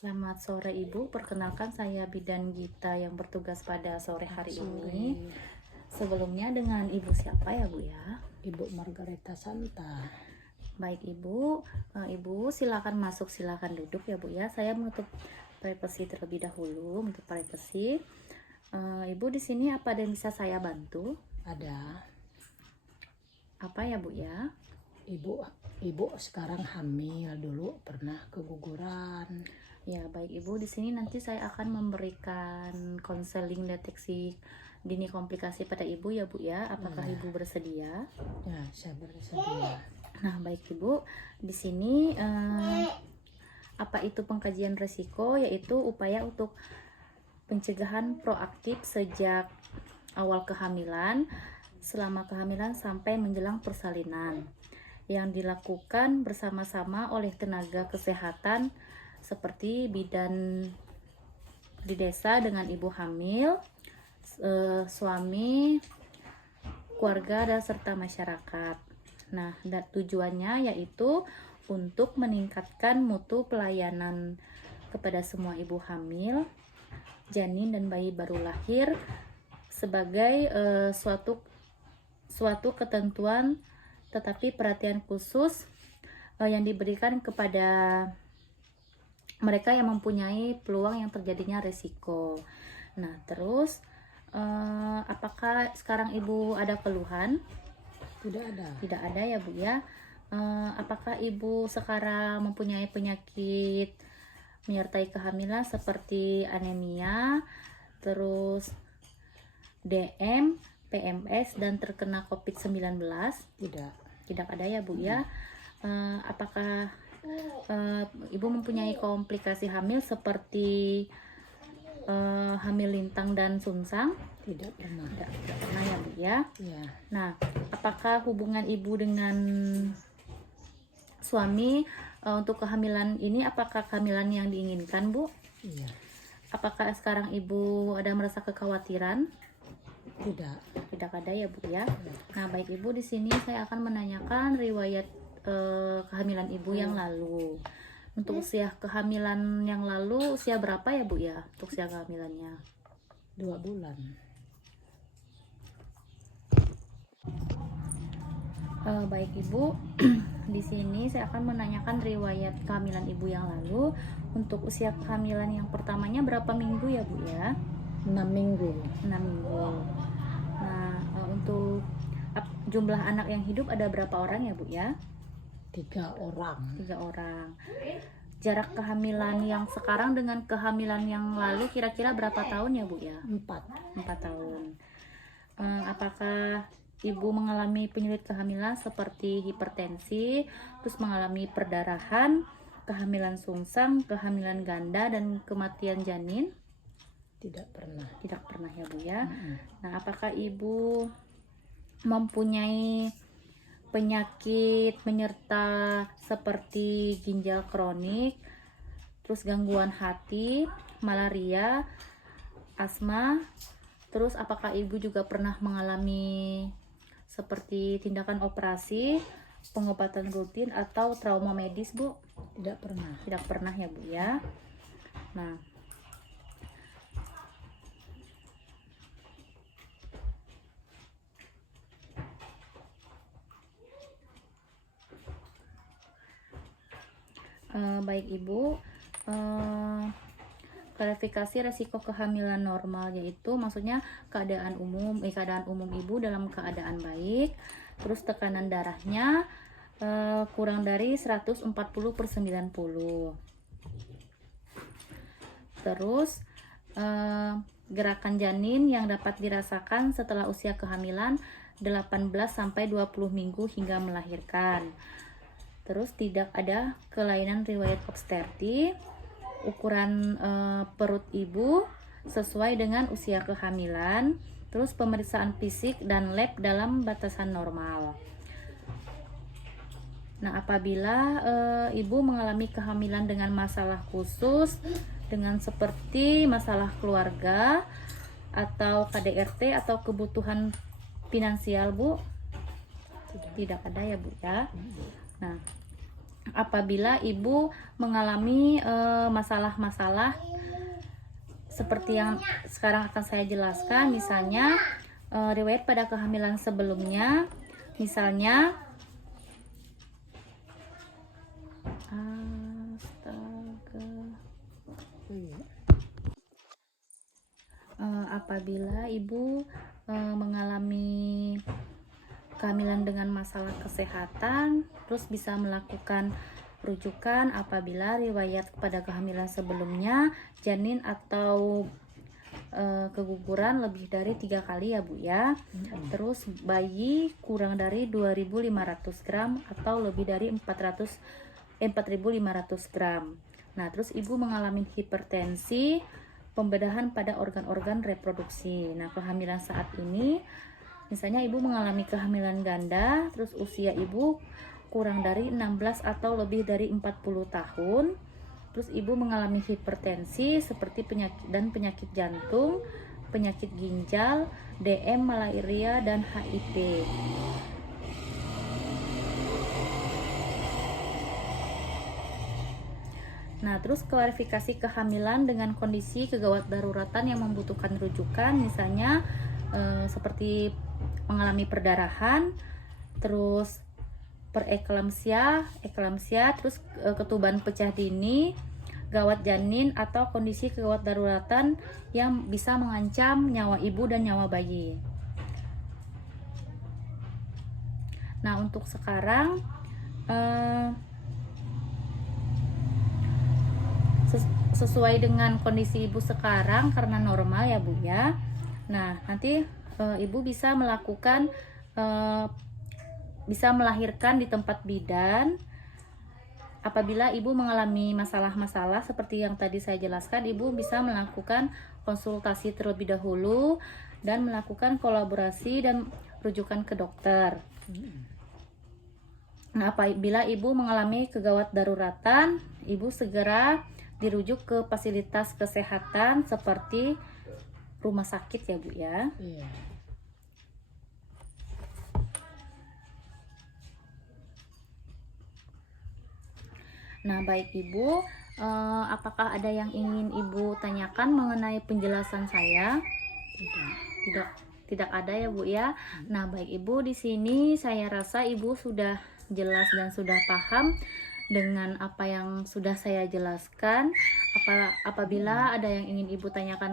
Selamat sore Ibu, perkenalkan saya Bidan Gita yang bertugas pada sore hari ini. Sebelumnya dengan Ibu siapa ya Bu ya? Ibu Margareta Santa. Baik Ibu, Ibu silakan masuk, silakan duduk ya Bu ya. Saya menutup privasi terlebih dahulu, untuk privasi. Ibu di sini apa ada yang bisa saya bantu? Ada Apa ya Bu ya? ibu sekarang hamil, dulu pernah keguguran. Ya baik Ibu, di sini nanti saya akan memberikan konseling deteksi dini komplikasi pada Ibu ya Bu ya. Apakah Ya. Ibu bersedia? Ya, saya bersedia. Nah, baik Ibu, di sini apa itu pengkajian risiko, yaitu upaya untuk pencegahan proaktif sejak awal kehamilan, selama kehamilan sampai menjelang persalinan, yang dilakukan bersama-sama oleh tenaga kesehatan seperti bidan di desa dengan ibu hamil, suami, keluarga, dan serta masyarakat. Nah, dan tujuannya yaitu untuk meningkatkan mutu pelayanan kepada semua ibu hamil, janin, dan bayi baru lahir sebagai suatu ketentuan, tetapi perhatian khusus yang diberikan kepada mereka yang mempunyai peluang yang terjadinya risiko. Nah, terus apakah sekarang Ibu ada keluhan? Tidak ada. Tidak ada ya Bu ya. Apakah Ibu sekarang mempunyai penyakit menyertai kehamilan seperti anemia, terus DM, PMS, dan terkena COVID-19? Tidak. Tidak ada ya Bu ya. Apakah Ibu mempunyai komplikasi hamil seperti hamil lintang dan sungsang? Tidak pernah. Tidak pernah ya Bu ya. Ya. Nah, apakah hubungan Ibu dengan suami untuk kehamilan ini, apakah kehamilan yang diinginkan Bu? Iya. Apakah sekarang Ibu ada merasa kekhawatiran? Tidak. Tidak ada ya Bu ya. Nah, baik Ibu, di sini saya akan menanyakan riwayat kehamilan Ibu yang lalu. Untuk usia kehamilan yang lalu, usia berapa ya Bu ya untuk usia kehamilannya? 2 bulan. Baik Ibu, di sini saya akan menanyakan riwayat kehamilan Ibu yang lalu. Untuk usia kehamilan yang pertamanya berapa minggu ya Bu ya? 6 minggu. 6 minggu. Nah, untuk jumlah anak yang hidup ada berapa orang ya Bu ya? 3 orang. 3 orang. Jarak kehamilan yang sekarang dengan kehamilan yang lalu kira-kira berapa tahun ya Bu ya? 4. 4 tahun. Apakah Ibu mengalami penyakit kehamilan seperti hipertensi, terus mengalami perdarahan, kehamilan sungsang, kehamilan ganda, dan kematian janin? Tidak pernah. Tidak pernah ya Bu ya. Nah, apakah Ibu mempunyai penyakit penyerta seperti ginjal kronik, terus gangguan hati, malaria, asma? Terus apakah Ibu juga pernah mengalami seperti tindakan operasi, pengobatan rutin, atau trauma medis Bu? Tidak pernah. Tidak pernah ya Bu ya. Nah, baik Ibu, klarifikasi resiko kehamilan normal, yaitu maksudnya keadaan umum Ibu dalam keadaan baik, terus tekanan darahnya kurang dari 140/90, terus gerakan janin yang dapat dirasakan setelah usia kehamilan 18-20 minggu hingga melahirkan. Terus tidak ada kelainan riwayat obstetri, ukuran perut Ibu sesuai dengan usia kehamilan, terus pemeriksaan fisik dan lab dalam batasan normal. Nah, apabila Ibu mengalami kehamilan dengan masalah khusus, dengan seperti masalah keluarga atau KDRT atau kebutuhan finansial Bu, tidak ada ya Bu ya. Nah, apabila ibu mengalami masalah-masalah seperti yang sekarang akan saya jelaskan, misalnya riwayat pada kehamilan sebelumnya, misalnya apabila ibu mengalami kehamilan dengan masalah kesehatan, terus bisa melakukan rujukan apabila riwayat pada kehamilan sebelumnya janin atau keguguran lebih dari 3 kali ya Bu ya. Terus bayi kurang dari 2.500 gram atau lebih dari 4.500 gram. Nah, terus ibu mengalami hipertensi, pembedahan pada organ-organ reproduksi. Nah, kehamilan saat ini misalnya ibu mengalami kehamilan ganda, terus usia ibu kurang dari 16 atau lebih dari 40 tahun. Terus ibu mengalami hipertensi seperti penyakit jantung, penyakit ginjal, DM, malaria, dan HIV. Nah, terus klarifikasi kehamilan dengan kondisi kegawat daruratan yang membutuhkan rujukan, misalnya seperti mengalami perdarahan, terus preeklamsia, terus ketuban pecah dini, gawat janin, atau kondisi kegawat daruratan yang bisa mengancam nyawa ibu dan nyawa bayi. Nah, untuk sekarang sesuai dengan kondisi ibu sekarang karena normal ya Bu ya. Nah, nanti ibu bisa melakukan bisa melahirkan di tempat bidan. Apabila ibu mengalami masalah-masalah seperti yang tadi saya jelaskan, ibu bisa melakukan konsultasi terlebih dahulu dan melakukan kolaborasi dan rujukan ke dokter. Nah, apabila ibu mengalami kegawat daruratan, ibu segera dirujuk ke fasilitas kesehatan seperti rumah sakit ya Bu ya. Iya. Nah, baik Ibu, apakah ada yang ingin Ibu tanyakan mengenai penjelasan saya? Tidak ada ya Bu ya. Nah, baik Ibu, di sini saya rasa Ibu sudah jelas dan sudah paham dengan apa yang sudah saya jelaskan. Apabila ada yang ingin Ibu tanyakan